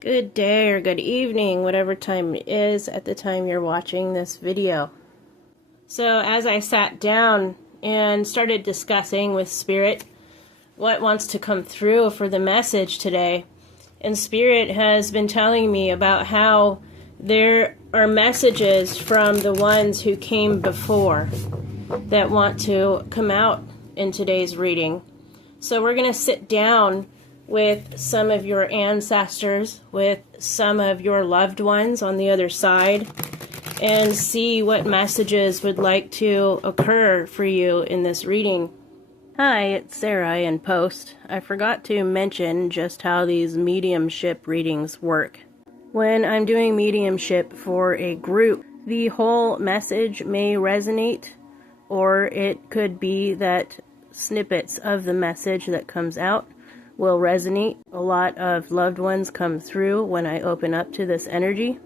Good day or good evening, whatever time it is at the time you're watching this video. So as I sat down and started discussing with Spirit what wants to come through for the message today, and Spirit has been telling me about how there are messages from the ones who came before that want to come out in today's reading. So we're going to sit down with some of your ancestors, with some of your loved ones on the other side, and see what messages would like to occur for you in this reading. Hi, it's Sarai in post. I forgot to mention just how these mediumship readings work. When I'm doing mediumship for a group, the whole message may resonate, or it could be that snippets of the message that comes out will resonate. A lot of loved ones come through when I open up to this energy.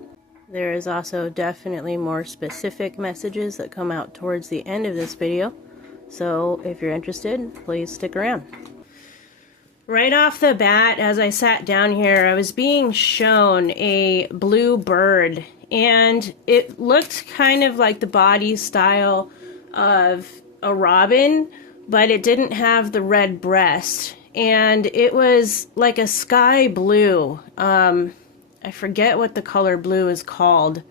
There is also definitely more specific messages that come out towards the end of this video. So if you're interested, please stick around. Right off the bat, as I sat down here, I was being shown a blue bird, and it looked kind of like the body style of a robin, but it didn't have the red breast. And it was like a sky blue. I forget what the color blue is called.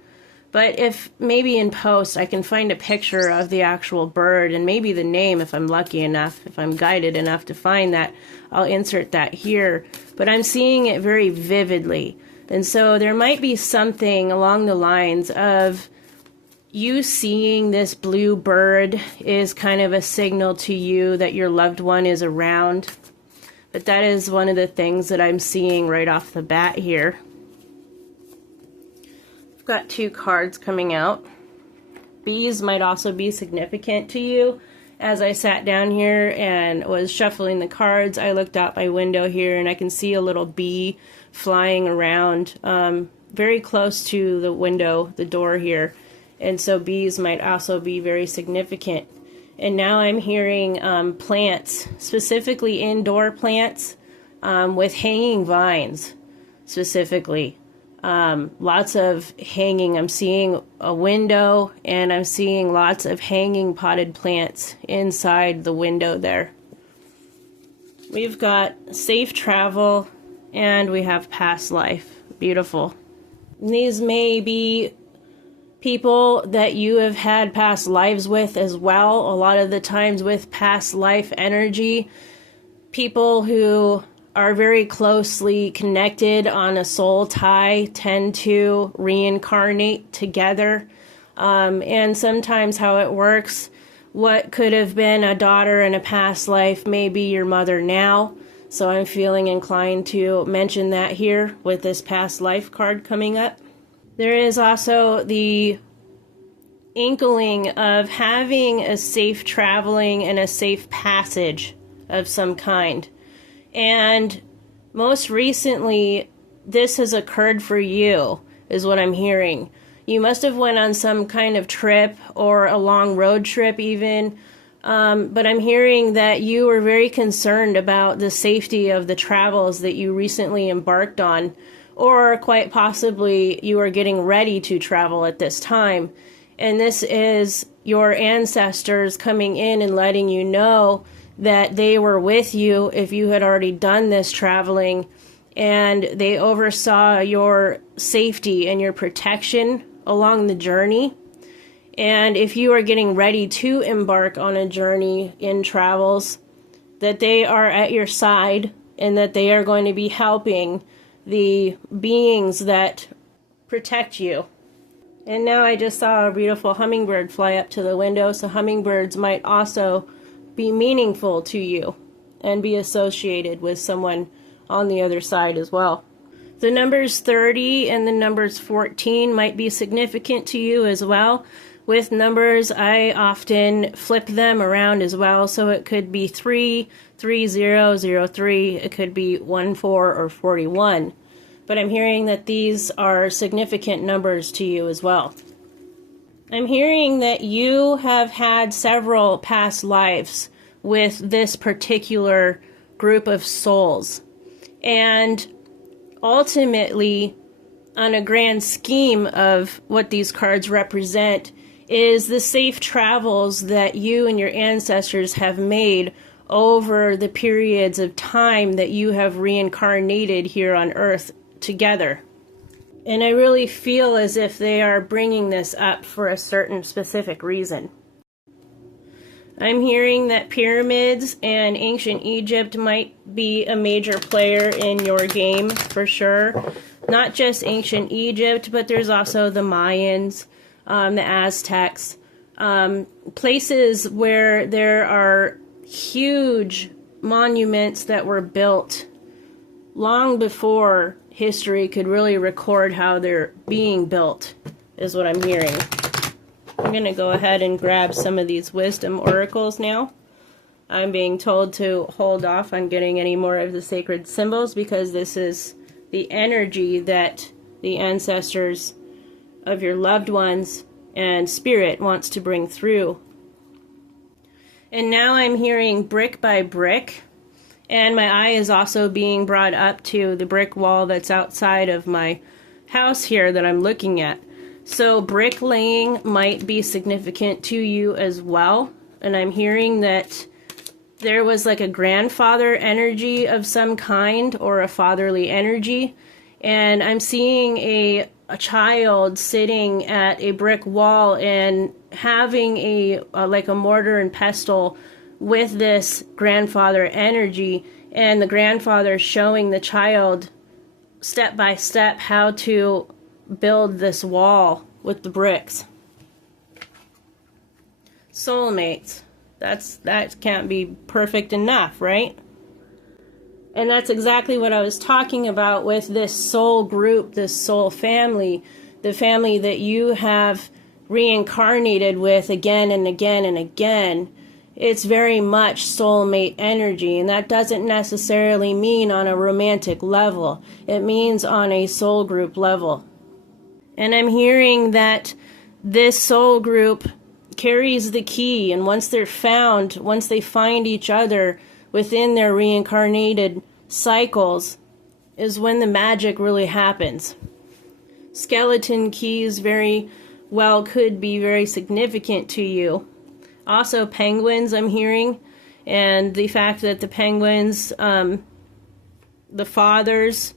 But if maybe in post I can find a picture of the actual bird and maybe the name if I'm lucky enough, if I'm guided enough to find that, I'll insert that here. But I'm seeing it very vividly. And so there might be something along the lines of you seeing this blue bird is kind of a signal to you that your loved one is around. But that is one of the things that I'm seeing right off the bat here. I've got two cards coming out. Bees might also be significant to you. As I sat down here and was shuffling the cards, I looked out my window here and I can see a little bee flying around very close to the window, the door here. And so bees might also be very significant. And now I'm hearing plants, specifically indoor plants with hanging vines, specifically. Lots of hanging. I'm seeing a window, and I'm seeing lots of hanging potted plants inside the window there. We've got safe travel, and we have past life. Beautiful. And these may be people that you have had past lives with as well. A lot of the times with past life energy, people who are very closely connected on a soul tie tend to reincarnate together. And sometimes how it works, what could have been a daughter in a past life may be your mother now. So I'm feeling inclined to mention that here with this past life card coming up. There is also the inkling of having a safe traveling and a safe passage of some kind. And most recently, this has occurred for you, is what I'm hearing. You must have went on some kind of trip or a long road trip even. But I'm hearing that you were very concerned about the safety of the travels that you recently embarked on. Or quite possibly you are getting ready to travel at this time. And this is your ancestors coming in and letting you know that they were with you if you had already done this traveling. And they oversaw your safety and your protection along the journey. And if you are getting ready to embark on a journey in travels, that they are at your side and that they are going to be helping the beings that protect you. And now I just saw a beautiful hummingbird fly up to the window, so hummingbirds might also be meaningful to you and be associated with someone on the other side as well. The numbers 30 and the numbers 14 might be significant to you as well. With numbers, I often flip them around as well, so it could be 3, 3003, it could be 14 or 41. But I'm hearing that these are significant numbers to you as well. I'm hearing that you have had several past lives with this particular group of souls. And ultimately, on a grand scheme of what these cards represent, is the safe travels that you and your ancestors have made over the periods of time that you have reincarnated here on Earth together. And I really feel as if they are bringing this up for a certain specific reason. I'm hearing that pyramids and ancient Egypt might be a major player in your game for sure. Not just ancient Egypt, but there's also the Mayans, the Aztecs, places where there are huge monuments that were built long before history could really record how they're being built, is what I'm hearing. I'm going to go ahead and grab some of these wisdom oracles now. I'm being told to hold off on getting any more of the sacred symbols because this is the energy that the ancestors of your loved ones and spirit wants to bring through. And now I'm hearing brick by brick, and my eye is also being brought up to the brick wall that's outside of my house here that I'm looking at. So bricklaying might be significant to you as well, and I'm hearing that there was like a grandfather energy of some kind or a fatherly energy, and I'm seeing a child sitting at a brick wall and having like a mortar and pestle with this grandfather energy, and the grandfather showing the child step by step how to build this wall with the bricks. Soulmates. That can't be perfect enough, right? And that's exactly what I was talking about with this soul group, this soul family, the family that you have reincarnated with again and again and again. It's very much soulmate energy, and that doesn't necessarily mean on a romantic level. It means on a soul group level. And I'm hearing that this soul group carries the key, and once they're found, once they find each other within their reincarnated cycles, is when the magic really happens. Skeleton keys very well could be very significant to you. Also penguins I'm hearing, and the fact that the penguins, the fathers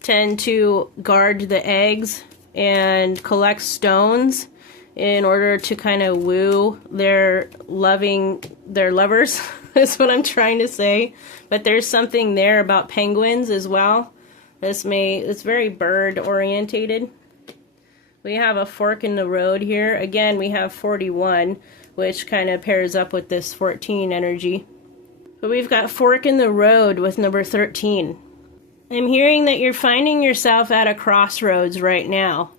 tend to guard the eggs and collect stones in order to kind of woo their lovers, is what I'm trying to say. But there's something there about penguins as well. It's very bird orientated. We have a fork in the road here. Again, we have 41, which kind of pairs up with this 14 energy. But we've got fork in the road with number 13. I'm hearing that you're finding yourself at a crossroads right now.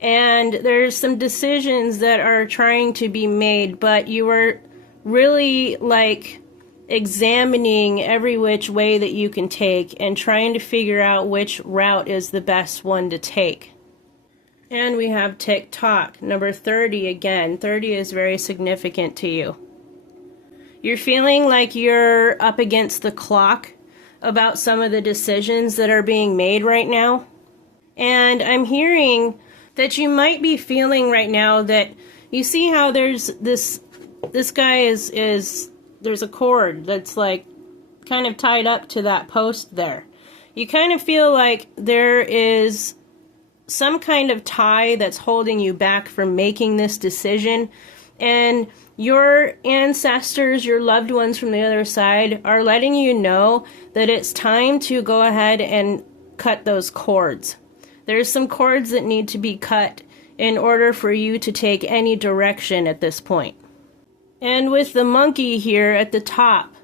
And there's some decisions that are trying to be made, but you are really like examining every which way that you can take and trying to figure out which route is the best one to take. And we have tick-tock, number 30 again. 30 is very significant to you. You're feeling like you're up against the clock about some of the decisions that are being made right now. And I'm hearing that you might be feeling right now that you see how there's this guy is there's a cord that's like kind of tied up to that post there. You kind of feel like there is some kind of tie that's holding you back from making this decision, and your ancestors, your loved ones from the other side, are letting you know that it's time to go ahead and cut those cords. There's some cords that need to be cut in order for you to take any direction at this point. And with the monkey here at the top,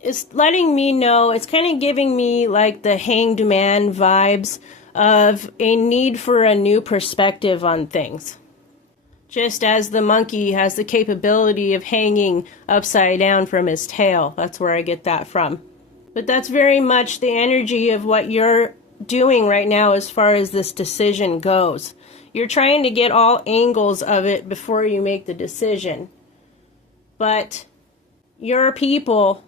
it's letting me know, it's kind of giving me like the hanged man vibes of a need for a new perspective on things. Just as the monkey has the capability of hanging upside down from his tail. That's where I get that from. But that's very much the energy of what you're doing right now as far as this decision goes. You're trying to get all angles of it before you make the decision. But your people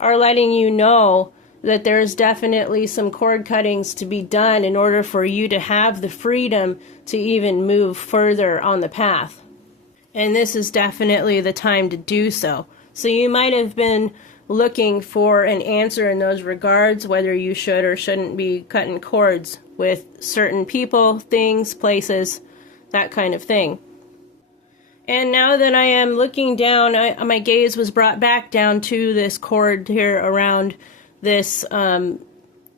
are letting you know that there's definitely some cord cuttings to be done in order for you to have the freedom to even move further on the path. And this is definitely the time to do so. So you might have been looking for an answer in those regards, whether you should or shouldn't be cutting cords with certain people, things, places, that kind of thing. And now that I am looking down, my gaze was brought back down to this cord here around this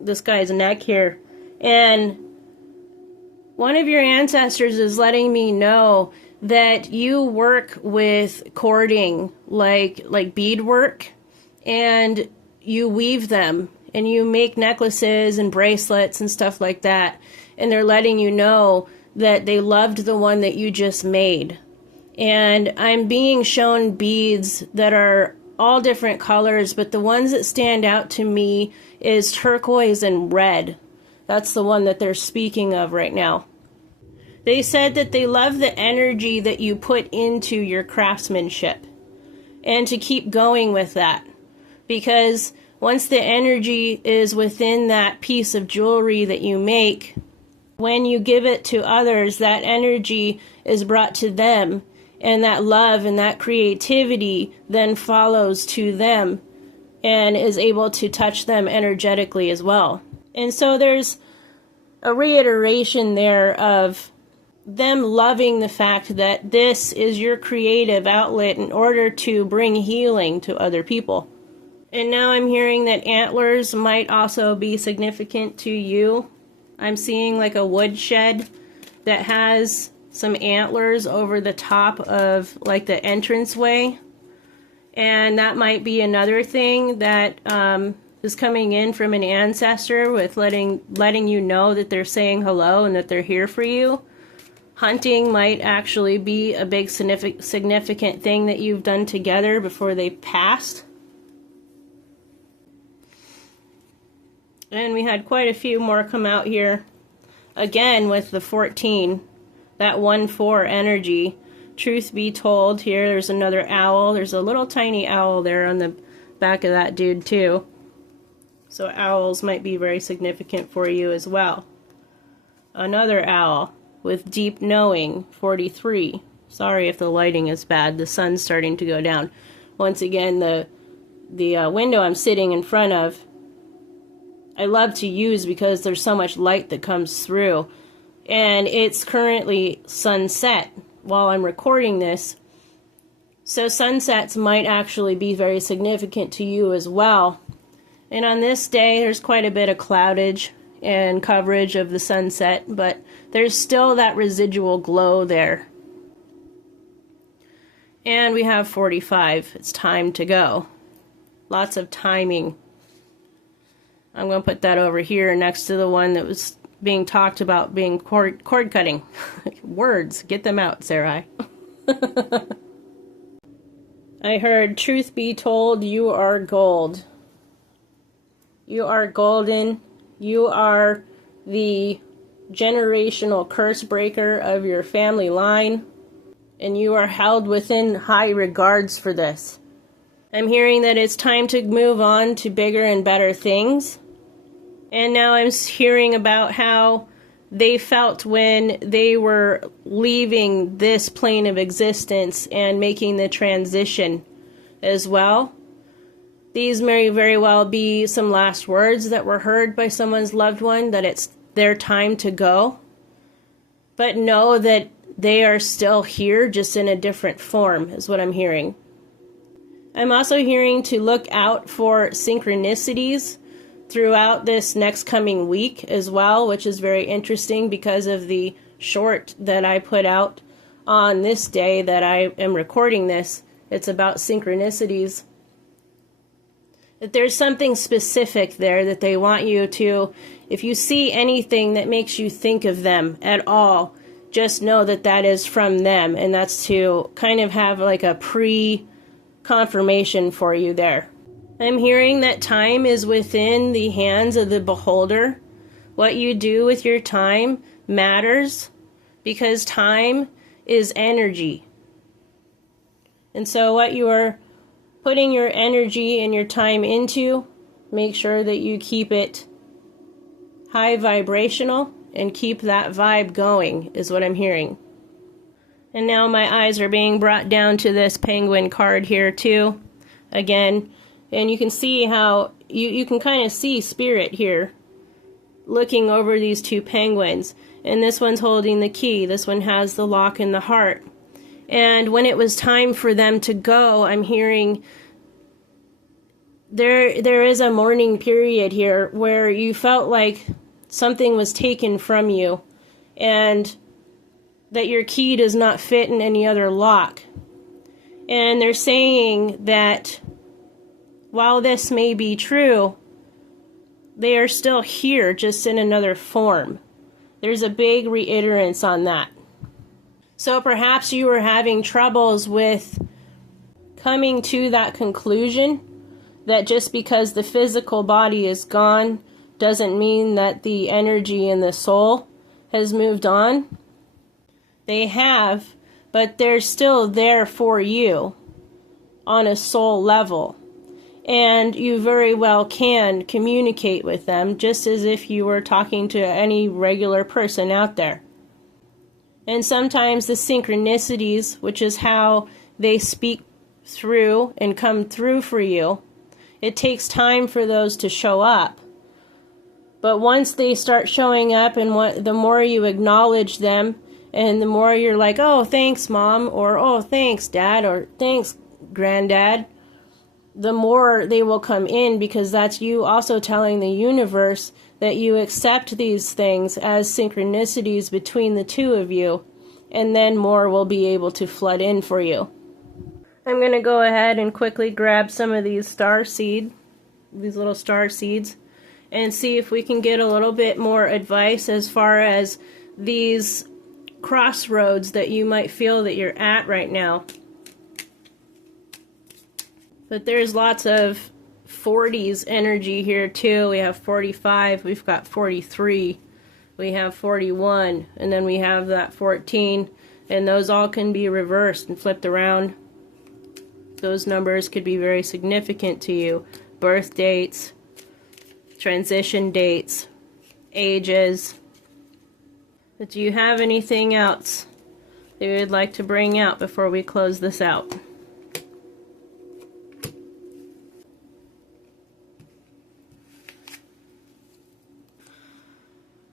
this guy's neck here. And one of your ancestors is letting me know that you work with cording, like beadwork, and you weave them, and you make necklaces and bracelets and stuff like that. And they're letting you know that they loved the one that you just made. And I'm being shown beads that are all different colors, but the ones that stand out to me is turquoise and red. That's the one that they're speaking of right now. They said that they love the energy that you put into your craftsmanship, and to keep going with that. Because once the energy is within that piece of jewelry that you make, when you give it to others, that energy is brought to them, and that love and that creativity then follows to them and is able to touch them energetically as well. And so there's a reiteration there of them loving the fact that this is your creative outlet in order to bring healing to other people. And now I'm hearing that antlers might also be significant to you. I'm seeing like a woodshed that has some antlers over the top of like the entranceway. And that might be another thing that is coming in from an ancestor with letting you know that they're saying hello and that they're here for you. Hunting might actually be a big significant thing that you've done together before they passed. And we had quite a few more come out here. Again with the 14, that 1-4 energy. Truth be told, here there's another owl. There's a little tiny owl there on the back of that dude too. So owls might be very significant for you as well. Another owl with deep knowing, 43. Sorry if the lighting is bad. The sun's starting to go down. Once again, the window I'm sitting in front of, I love to use because there's so much light that comes through. And it's currently sunset while I'm recording this. So sunsets might actually be very significant to you as well. And on this day, there's quite a bit of cloudage and coverage of the sunset, but there's still that residual glow there. And we have 45. It's time to go. Lots of timing. I'm going to put that over here next to the one that was being talked about being cord cutting. Words, get them out, Sarai. I heard, truth be told, you are gold. You are golden. You are the generational curse breaker of your family line, and you are held within high regards for this. I'm hearing that it's time to move on to bigger and better things. And now I'm hearing about how they felt when they were leaving this plane of existence and making the transition as well. These may very well be some last words that were heard by someone's loved one, that it's their time to go. But know that they are still here, just in a different form, is what I'm hearing. I'm also hearing to look out for synchronicities throughout this next coming week as well, which is very interesting because of the short that I put out on this day that I am recording this. It's about synchronicities. That there's something specific there that they want you to, if you see anything that makes you think of them at all, just know that that is from them, and that's to kind of have like a pre-confirmation for you there. I'm hearing that time is within the hands of the beholder. What you do with your time matters, because time is energy. And so what you are putting your energy and your time into Make sure that you keep it high vibrational and keep that vibe going, is what I'm hearing. And now my eyes are being brought down to this penguin card here too, again. And you can see how, you can kind of see spirit here, looking over these two penguins. And this one's holding the key, this one has the lock in the heart. And when it was time for them to go, I'm hearing there is a mourning period here where you felt like something was taken from you and that your key does not fit in any other lock. And they're saying that while this may be true, they are still here, just in another form. There's a big reiterance on that. So perhaps you were having troubles with coming to that conclusion that just because the physical body is gone doesn't mean that the energy and the soul has moved on. They have, but they're still there for you on a soul level. And you very well can communicate with them just as if you were talking to any regular person out there. And sometimes the synchronicities, which is how they speak through and come through for you, it takes time for those to show up. But once they start showing up, and the more you acknowledge them, and the more you're like, oh, thanks, Mom, or oh, thanks, Dad, or thanks, Granddad, the more they will come in, because that's you also telling the universe that you accept these things as synchronicities between the two of you, and then more will be able to flood in for you. I'm going to go ahead and quickly grab some of these these little star seeds, and see if we can get a little bit more advice as far as these crossroads that you might feel that you're at right now. But there's lots of 40s energy here too. We have 45, we've got 43, we have 41, and then we have that 14, and those all can be reversed and flipped around. Those numbers could be very significant to you. Birth dates, transition dates, ages. But do you have anything else that you would like to bring out before we close this out?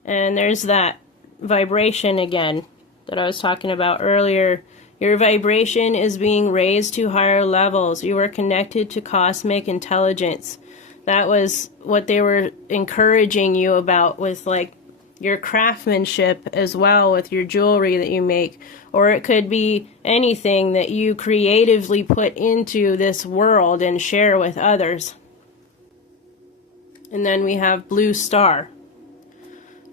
And there's that vibration again that I was talking about earlier. Your vibration is being raised to higher levels. You are connected to cosmic intelligence. That was what they were encouraging you about with like your craftsmanship as well, with your jewelry that you make. Or it could be anything that you creatively put into this world and share with others. And then we have blue star.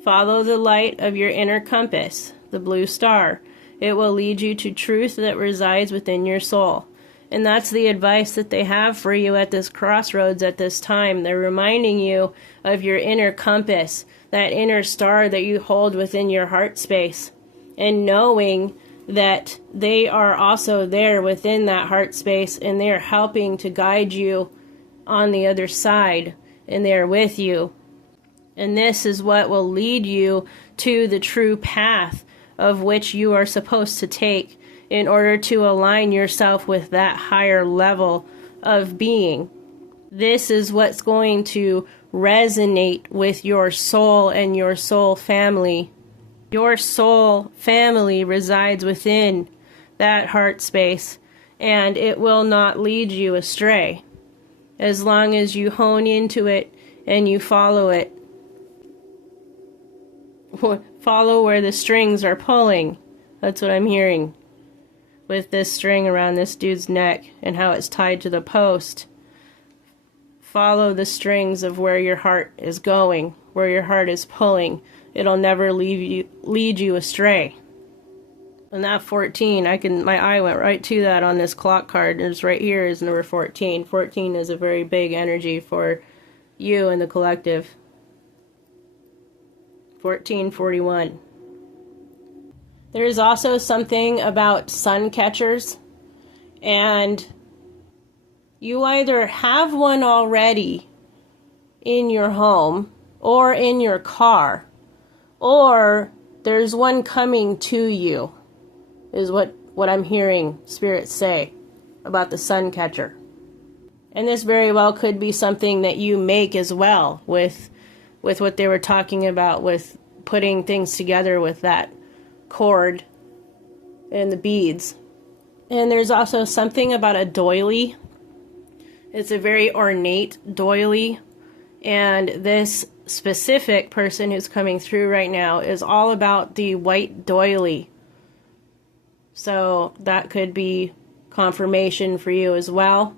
Follow the light of your inner compass, the blue star. It will lead you to truth that resides within your soul. And that's the advice that they have for you at this crossroads at this time. They're reminding you of your inner compass, that inner star that you hold within your heart space. And knowing that they are also there within that heart space, and they are helping to guide you on the other side, and they are with you. And this is what will lead you to the true path of which you are supposed to take in order to align yourself with that higher level of being. This is what's going to resonate with your soul and your soul family. Your soul family resides within that heart space, and it will not lead you astray as long as you hone into it and you follow it. Follow where the strings are pulling. That's what I'm hearing with this string around this dude's neck and how it's tied to the post. Follow the strings of where your heart is going, where your heart is pulling. It'll never lead you astray. And that 14, my eye went right to that on this clock card. It's right here is number 14. 14 is a very big energy for you and the collective. 1441. There is also something about sun catchers, and you either have one already in your home or in your car, or there's one coming to you, is what I'm hearing Spirit say about the sun catcher. And this very well could be something that you make as well, with what they were talking about with putting things together with that cord and the beads. And there's also something about a doily. It's a very ornate doily, and this specific person who's coming through right now is all about the white doily. So that could be confirmation for you as well.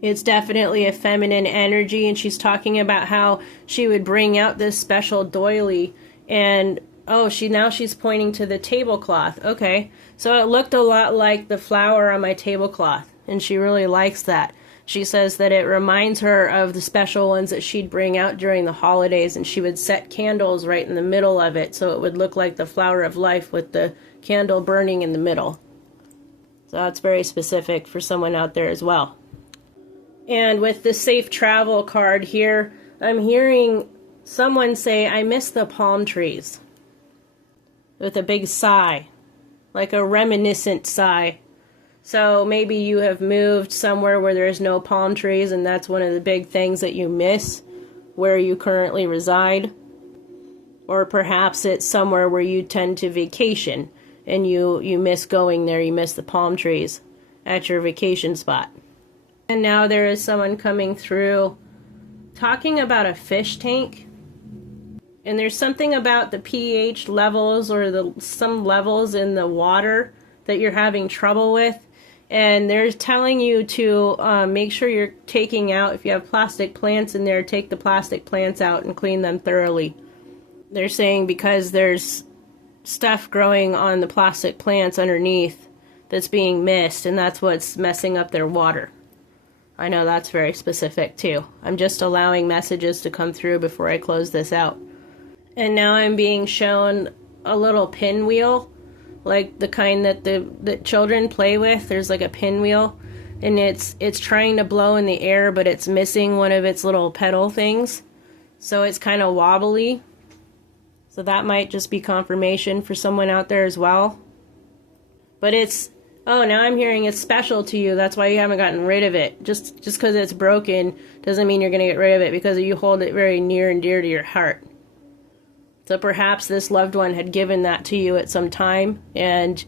It's definitely a feminine energy, and she's talking about how she would bring out this special doily, and now she's pointing to the tablecloth. Okay, so it looked a lot like the flower on my tablecloth, and she really likes that. She says that it reminds her of the special ones that she'd bring out during the holidays, and she would set candles right in the middle of it, so it would look like the flower of life with the candle burning in the middle. So that's very specific for someone out there as well. And with the safe travel card here, I'm hearing someone say, I miss the palm trees, with a big sigh, like a reminiscent sigh. So maybe you have moved somewhere where there's no palm trees, and that's one of the big things that you miss where you currently reside. Or perhaps it's somewhere where you tend to vacation, and you miss going there, you miss the palm trees at your vacation spot. And now there is someone coming through talking about a fish tank. And there's something about the pH levels or some levels in the water that you're having trouble with. And they're telling you to make sure you're taking out, if you have plastic plants in there, take the plastic plants out and clean them thoroughly. They're saying because there's stuff growing on the plastic plants underneath that's being missed, and that's what's messing up their water. I know that's very specific too. I'm just allowing messages to come through before I close this out. And now I'm being shown a little pinwheel, like the kind that children play with. There's like a pinwheel, and it's trying to blow in the air, but it's missing one of its little pedal things. So it's kind of wobbly. So that might just be confirmation for someone out there as well. But now I'm hearing it's special to you. That's why you haven't gotten rid of it. Just because it's broken doesn't mean you're going to get rid of it, because you hold it very near and dear to your heart. So perhaps this loved one had given that to you at some time, and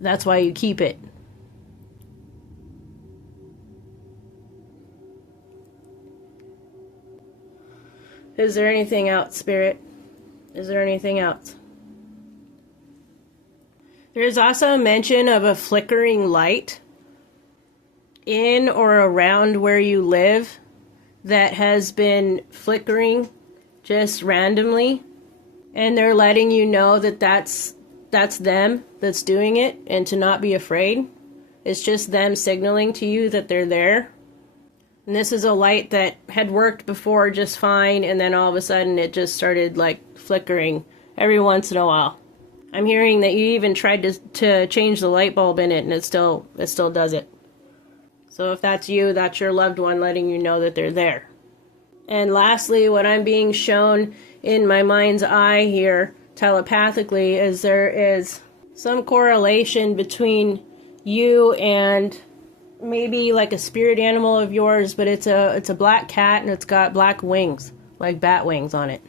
that's why you keep it. Is there anything else, Spirit? Is there anything else? There's also a mention of a flickering light in or around where you live that has been flickering just randomly, and they're letting you know that that's them that's doing it, and to not be afraid. It's just them signaling to you that they're there. And this is a light that had worked before just fine, and then all of a sudden it just started like flickering every once in a while. I'm hearing that you even tried to change the light bulb in it, and it still does it. So if that's you, that's your loved one letting you know that they're there. And lastly, what I'm being shown in my mind's eye here, telepathically, is there is some correlation between you and maybe like a spirit animal of yours, but it's a black cat, and it's got black wings, like bat wings on it.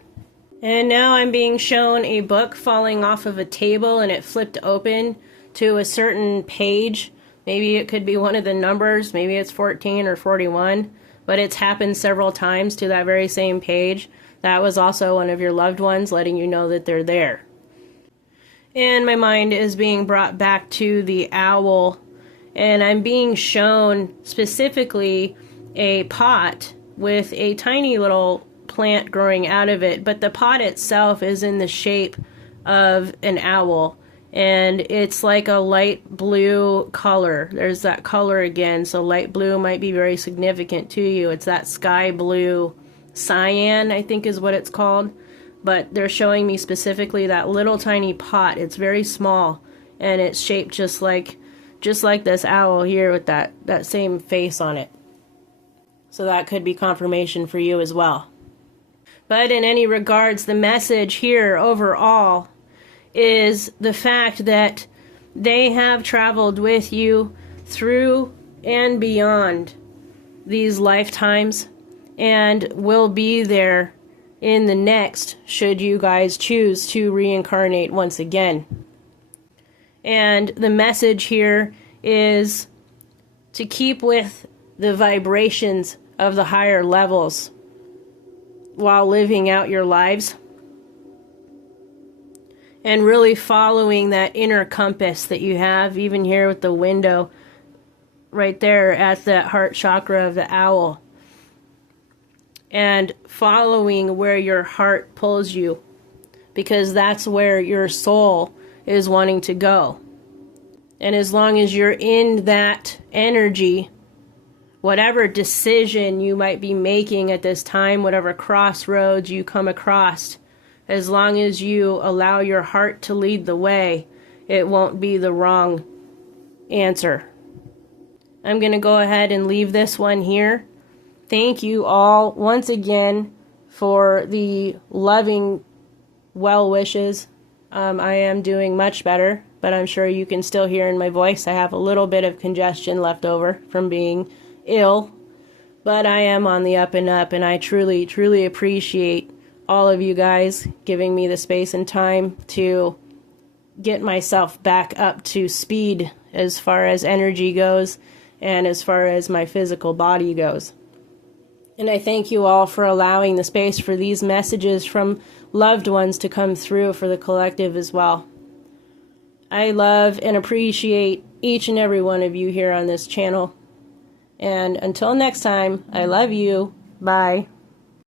And now I'm being shown a book falling off of a table, and it flipped open to a certain page. Maybe it could be one of the numbers, maybe it's 14 or 41, but it's happened several times to that very same page. That was also one of your loved ones letting you know that they're there. And my mind is being brought back to the owl, and I'm being shown specifically a pot with a tiny little plant growing out of it, but the pot itself is in the shape of an owl, and it's like a light blue color. There's that color again, so light blue might be very significant to you. It's that sky blue cyan, I think is what it's called, but they're showing me specifically that little tiny pot. It's very small, and it's shaped just like this owl here with that same face on it. So that could be confirmation for you as well. But in any regards, the message here overall is the fact that they have traveled with you through and beyond these lifetimes and will be there in the next, should you guys choose to reincarnate once again. And the message here is to keep with the vibrations of the higher levels while living out your lives, and really following that inner compass that you have, even here with the window right there at that heart chakra of the owl, and following where your heart pulls you, because that's where your soul is wanting to go. And as long as you're in that energy, whatever decision you might be making at this time, whatever crossroads you come across, as long as you allow your heart to lead the way, it won't be the wrong answer. I'm going to go ahead and leave this one here. Thank you all once again for the loving well wishes. I am doing much better, but I'm sure you can still hear in my voice I have a little bit of congestion left over from being ill, but I am on the up and up, and I truly, truly appreciate all of you guys giving me the space and time to get myself back up to speed as far as energy goes and as far as my physical body goes. And I thank you all for allowing the space for these messages from loved ones to come through for the collective as well. I love and appreciate each and every one of you here on this channel. And until next time, I love you. Bye.